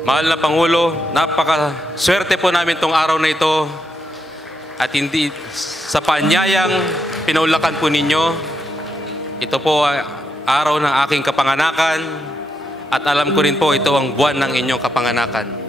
Mahal na Pangulo, napakaswerte po namin itong araw na ito at hindi sa paanyayang pinaulakan po ninyo. Ito po ay araw ng aking kapanganakan at alam ko rin po ito ang buwan ng inyong kapanganakan.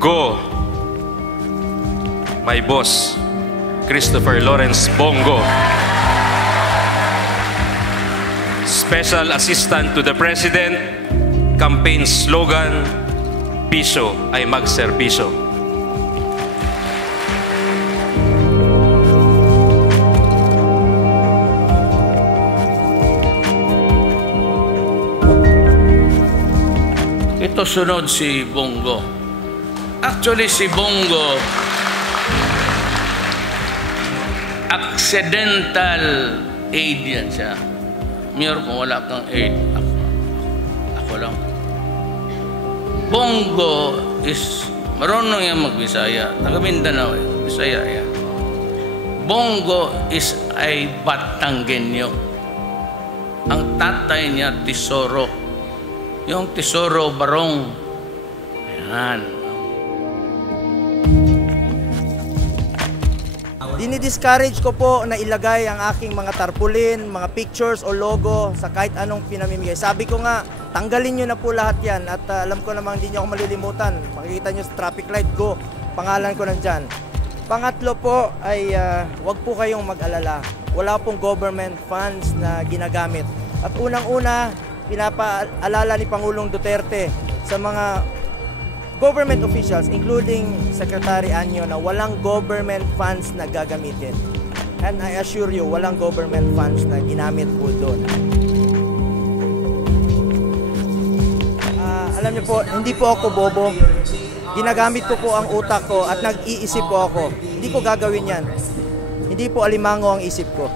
Go, my boss, Christopher Lawrence Bongo, Special Assistant to the President, campaign slogan, piso ay magserbisyo. Ito sunod si Bongo. Actually, si Bongo, accidental aid yan siya. Mayor, kung wala kang aid, ako lang. Bongo is, marunong yan mag-Bisaya. Taga Mindanao eh, Bisaya yan. Bongo is ay Batanggenyo. Ang tatay niya, Tesoro. Yung Tesoro Barong. Ayan. Dinidiscourage ko po na ilagay ang aking mga tarpaulin, mga pictures o logo sa kahit anong pinamimigay. Sabi ko nga, tanggalin nyo na po lahat yan at alam ko namang hindi nyo ako malilimutan. Makikita nyo sa traffic light, go, pangalan ko nandyan. Pangatlo po ay wag po kayong mag-alala. Wala pong government funds na ginagamit. At unang-una, pinapaalala ni Pangulong Duterte sa mga government officials, including Secretary Anyo, na walang government funds na gagamitin. And I assure you, walang government funds na ginamit po doon. Alam niyo po, hindi po ako bobo. Ginagamit ko po ang utak ko at nag-iisip po ako. Hindi ko gagawin yan. Hindi po alimango ang isip ko.